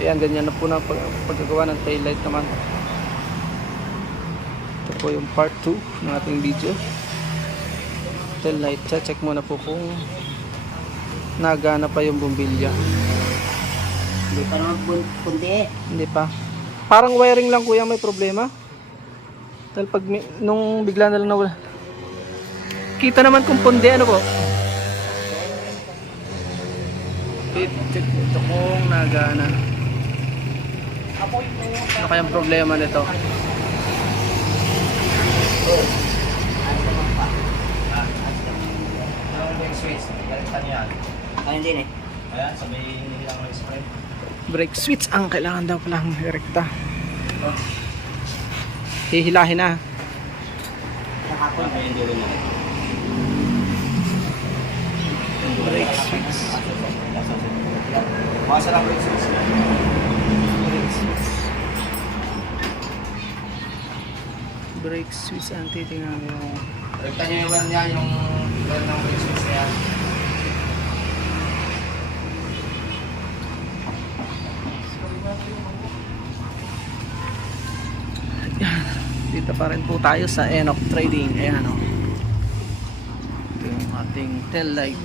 Ayan, ganyan na po na paggagawa ng taillight naman. Ito po yung part 2 ng ating video. Taillight, check muna po kung nagana pa yung bumbilya. Hindi pa naman pundi eh. Hindi pa. Parang wiring lang kuya may problema. Dahil pag nung bigla na lang nawala. Kita naman kung pundi ano po. Check ito kung nagana. Ano kayang problema nito? Ayun din eh. Ayan, sabihin nilang mag-spray. Brake switch ang kailangan daw palang direkta. Hihilahin na. Nakapon. Ayun din rin. Brake switch. Masarap brake switch. Brake switch. Brake switch ang titingnan mo. Rekta niyo yung yan, yung brand ng brake switch na yan. Dito pa rin po tayo sa Enoch Trading. Ayan o. Ito yung ating tail light.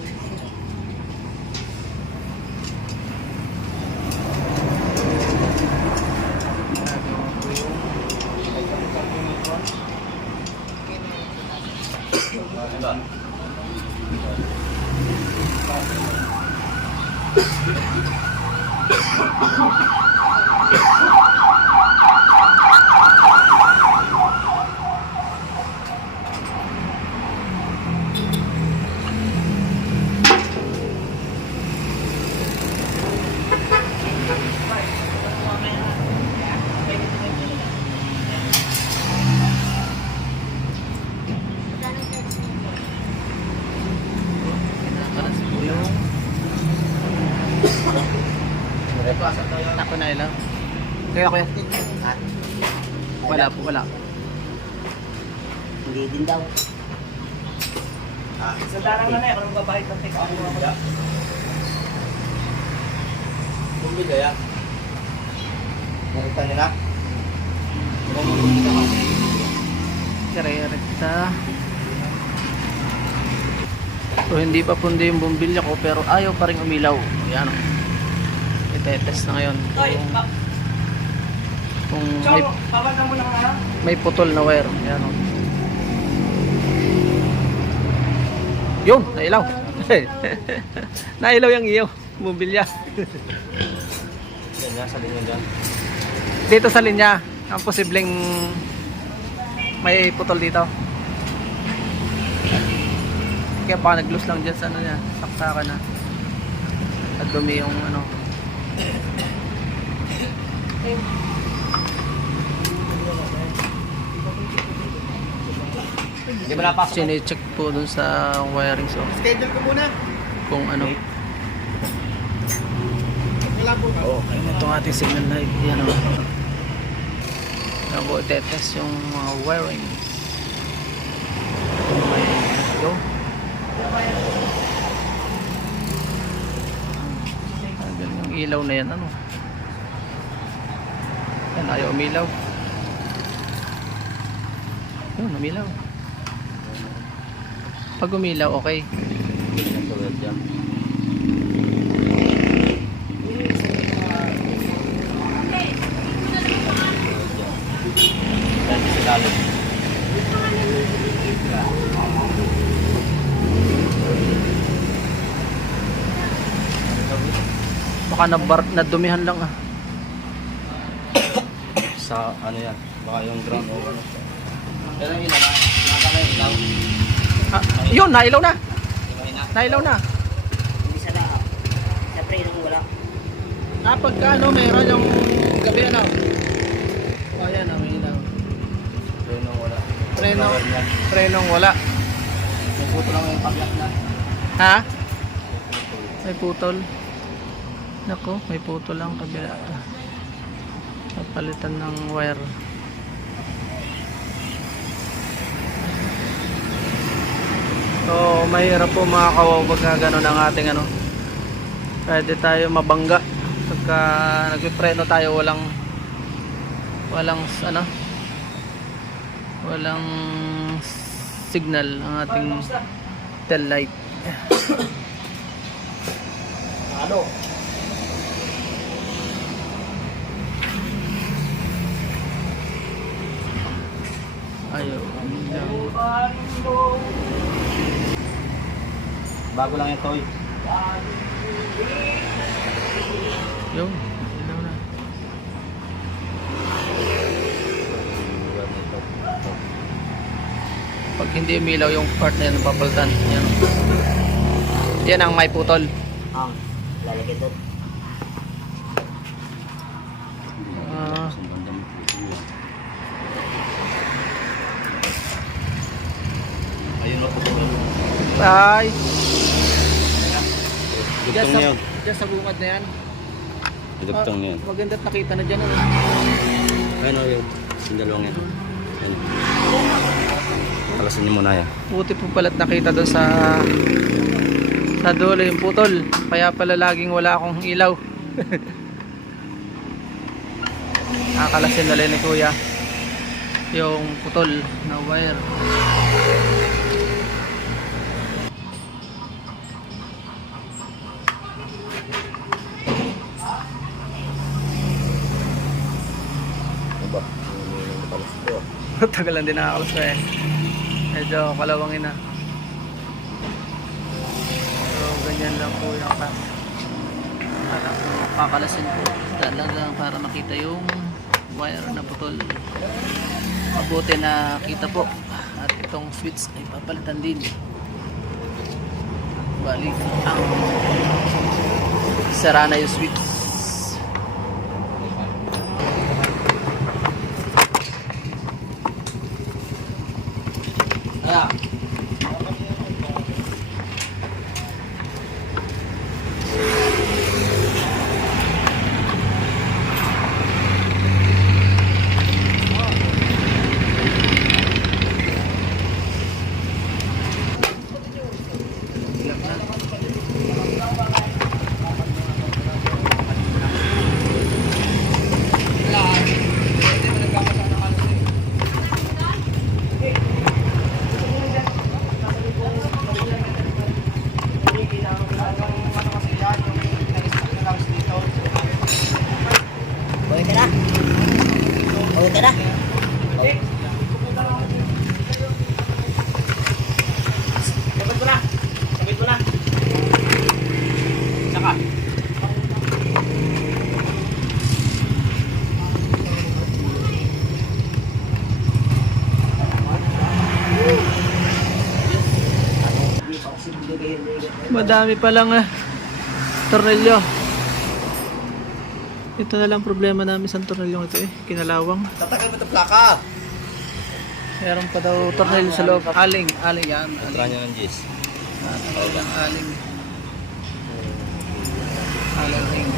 Ako na ilang. Kaya kuya. Ha? Wala po, wala. Hindi din daw. Sa darang na yan, anong babahit ng take ako mga kuya? Bumili yan. Rekta niyo na? Rekta. So hindi pa pundi yung bumbilya ko pero ayaw pa rin umilaw. Yan o. Itetest na ngayon kung may putol na wire. Yan o. Yun, nailaw. Nailaw yung iyo bumbilya. Yan yan, sa linya dyan. Dito sa linya ang posibleng may putol dito. Kaya baka nag-loose lang dyan sa ano niya, saksakan na. At dumi yung ano. Hindi ba napasok? Sine-check po dun sa wiring so Schedule ko muna. kung ano. Oo. Itong ating signal light. Yan o. Yan po, itetest yung mga wiring. May ito. Yung ilaw na yan ano. Yan, ayaw umilaw. Yun, umilaw. Pag umilaw, okay. Tulad dyan. Yan, sa lalim. Baka nadumihan lang ah. Sa ano yan? Baka yung ground o ano. Pero yung ilaw, nakakala yung ilaw. Ah, yun, nailaw na. Yung ina. Nailaw na. Hindi sa lahat. Sa preno wala. Pagka ano, meron yung gabi ano. O yan, may ilaw. Preno wala. Prenong wala. May puto lang yung pagyak na. Ha? May putol. Nako, may putol lang kabila. Napalitan ng wire. So, mahirap po mga kawaw pagka gano'n ang ating ano. Pwede tayo mabangga pagka pagka nagpipreno tayo walang ano, walang signal ang ating tail light. Ano? Ayaw. Bago lang ito eh. Yung ilaw na. Pag hindi umilaw yung part na yan, papalitan. Yan. Yan ang may putol. Ang lalagay doon. Ah, Ayun na po. ay. Dugtong na yun. Diyan sa bungad na yan. Dugtong na yun. Maganda't nakita na dyan. Ayun o yun. Yung dalawang yan. Ayun. Palasin niyo muna yan. Buti po pala't nakita doon sa dulo yung putol. Kaya pala laging wala akong ilaw. Nakakalasin na rin ni kuya yung putol na wire. Ano ba? Palas ito. Tagalan din nakakalas ko eh. Medyo kalawangin na. So ganyan lang po yung kakalasin po talaga para makita yung wire na putol. Mabuti na kita po. At itong switch ay papalitan din. Balik ang sara na yung switch. Ah. Uwi ka na? Uwi ka na? Sabit mo na! Sabit mo na! Saka! Madami pa lang tornilyo. Ito na lang problema namin sa tornilyong ito eh, kinalawang. Tatakay mo ito plaka! Meron pa daw tornilyo sa loob. Aling yan. Try niya ng Gis. Talagang aling. Aling.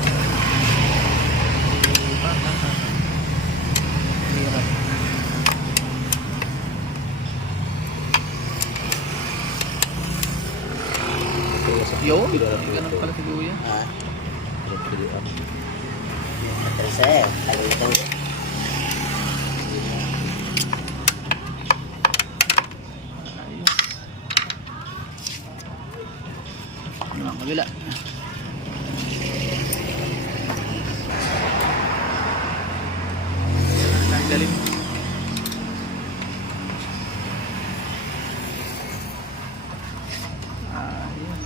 Hirap. Yun, ganun pala si Kuya. Ah, Patrisa eh. Tagal ito. Ayos. Ano ang kabila? Nagaling. Ayos.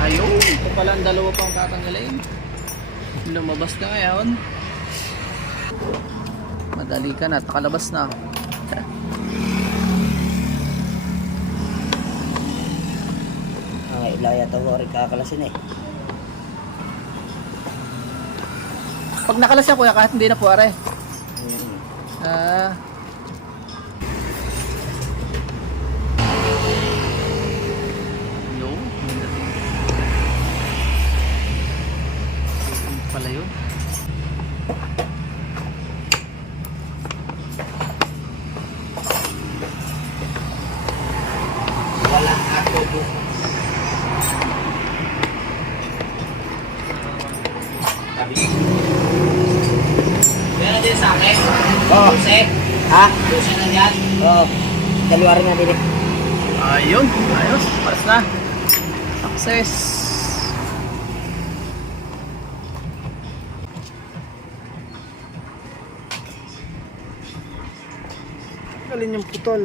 Ayun, ito pala ang dalawa pang tatanggalin. Lumabas na ngayon. Madali ka na, takalabas na. Ang ilaw yata ko rin kakalasin eh. Pag nakalas yan kuya, kahit hindi na puware. Ah. Yo. pala yun. Wala ako po. Meron din sa akin. Oo. Dose. Ha? Dose na yan. Oo. Dalawa rin na din. Ayun, ayos, paras na. Success. Alin yung putol?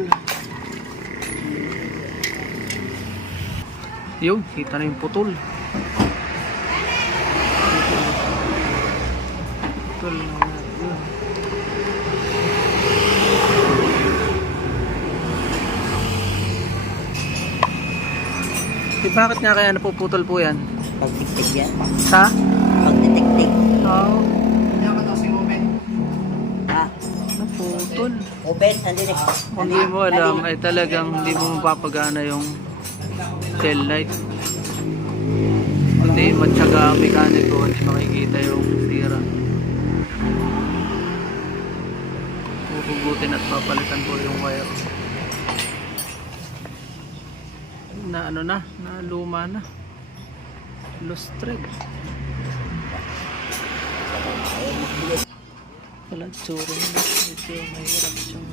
Yun, kita na yung putol. Putol na yun. Bakit nga kaya napuputol po yan? Pagtiktik yan. Sa? Pagtitiktik. Oo. Ha? Naputol. Open, nandun eh. Hindi mo alam, ay talagang hindi mo mapapagana yung tail light. Hindi matyaga ang mekaniko, hindi makikita yung tira. Pupugutin at papalitan po yung wire. Na ano na luma na. Lost thread. Wala tsura na. Medyo mahirap siyang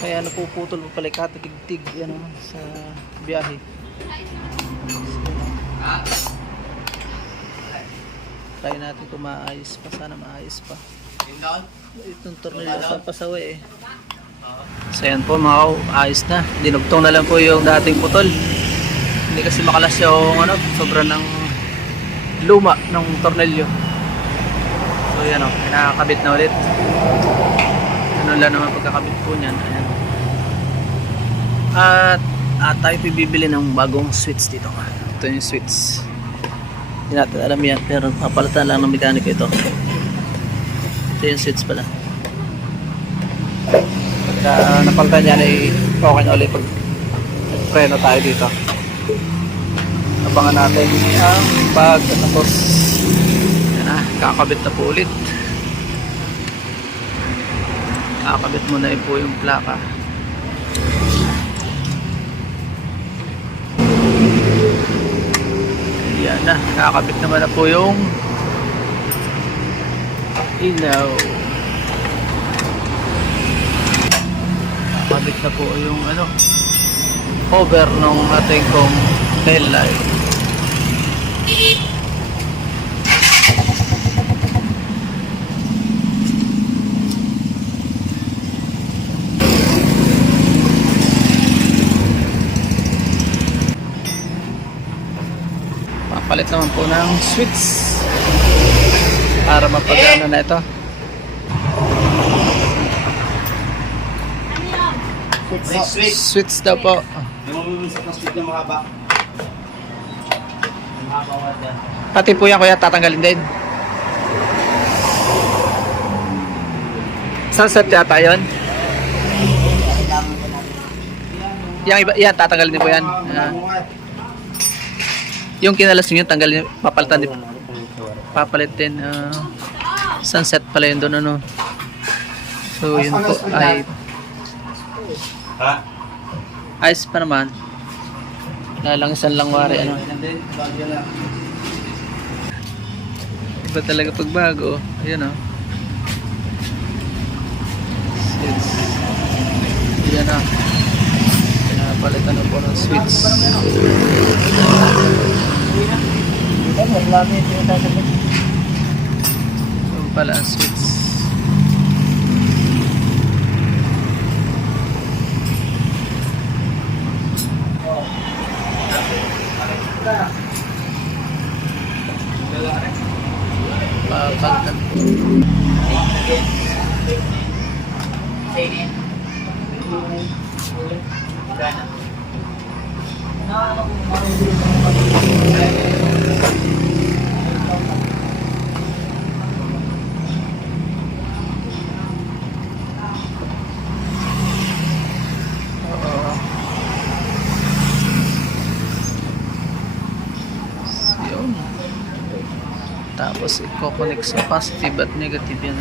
kaya napuputol mo pala katitig-tig yan sa biyahe. Try natin kung maayos pa. Sana maayos pa. Itong tornilyo sa pasaway eh. So yan po mga kaw, ayos na. Dinugtong na lang po yung dating putol. Hindi kasi makalas yung sobra ng luma ng tornilyo. So yan o, nakakabit na ulit. Ganun lang naman pagkakabit po niyan. Ayan. At tayo bibili ng bagong switch dito. Ito yung switch. Hindi natin alam yan, pero papalitan lang ng mekaniko ito. Ito yung switch pala. Pagka napalitan yan ay okay na ulit pag preno tayo dito. Abangan natin ang pagkatapos. Yan na, kakabit na po ulit. Kakabit muna po yung plaka. Yan na, kakabit naman na po yung ilaw. Kakabit na po yung cover ng ating kong tail light. Papalit naman po ng switch para mapagana na ito. Switch daw po. May mamimisap na speed na mahaba. Mahaba wala dyan. Pati po yan kuya tatanggalin din. Sunset yata yun. Yang iba, yan tatanggalin din po yan. Yung kinalas nyo yun, tanggalin, papalitan din. Papalit din. Sunset pala yun doon So yun po ay Ha? ayos pa naman. Lalangisan lang wari Iba talaga pag bago. Ayun Yan pinapalitan na po ng switch. Yung pala ang switch. Papalitan. Yun. Tapos i-connect sa positive at negative yan.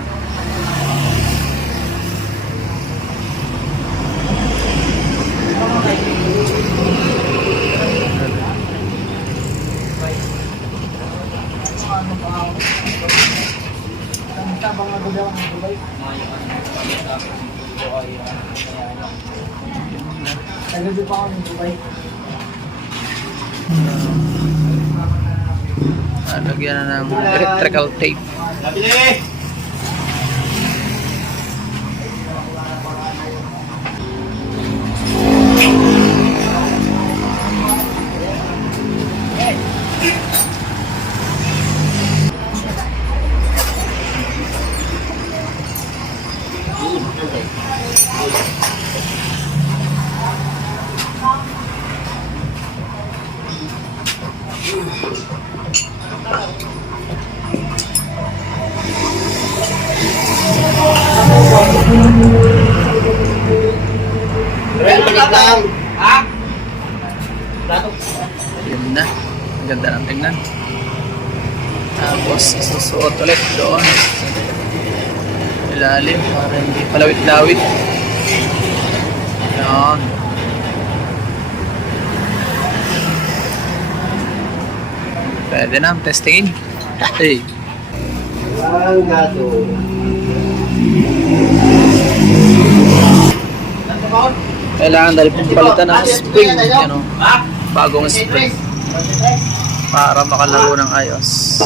Lagyan na ng electrical tape. Yun na. Ang ganda ng tingnan. Tapos isusuot ulit doon. Ilalim para hindi palawit-lawit. Yan. Pwede na ang testingin. Hey. Ang gato. Kailangan dahil palitan ng spring, ano, bagong spring para makalago ng ayos.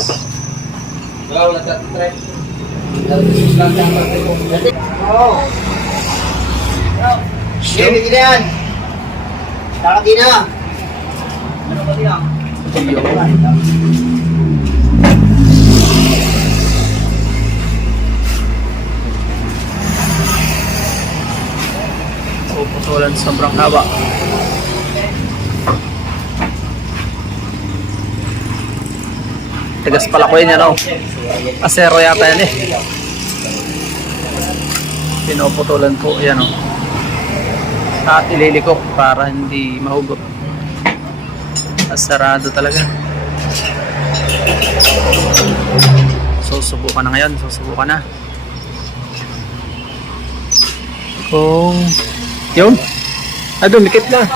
Sure. Hindi yan. Takot din na. Puputulan sobrang haba. Tigas pala ko yun, ano? Asero yata yan eh. Pinuputulan po, yan o. At ililikok para hindi mahugot. Asarado talaga. Susubukan na ngayon, susubukan na. Kung yun. Ah, dumikit na.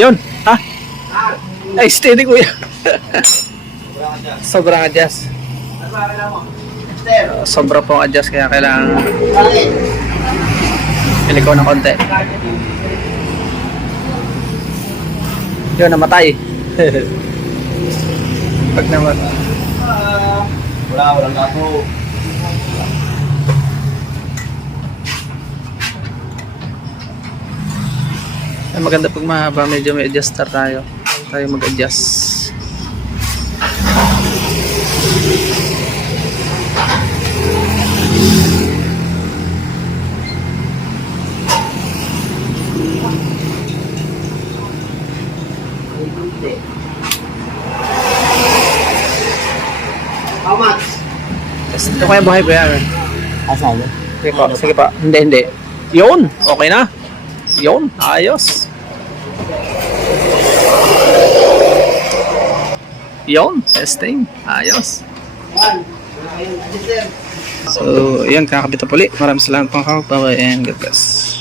Yun. Ha? Ay, steady kuya. Sobrang adjust. Sobra pong adjust kaya kailangan pilikaw ng konti. Yun, namatay. Pag namatay. Walang gato. Ay, maganda pag mahaba, medyo may adjuster tayo. Tayo mag-adjust. How much? Ito kaya buhay ko yan. Asan? Sige pa, sige pa. Hindi, hindi. Yun, okay na. Yun, ayos. Yun, testing. Ayos. So, yan, kakabit na puli. Maraming salamat pang kakabay and God bless.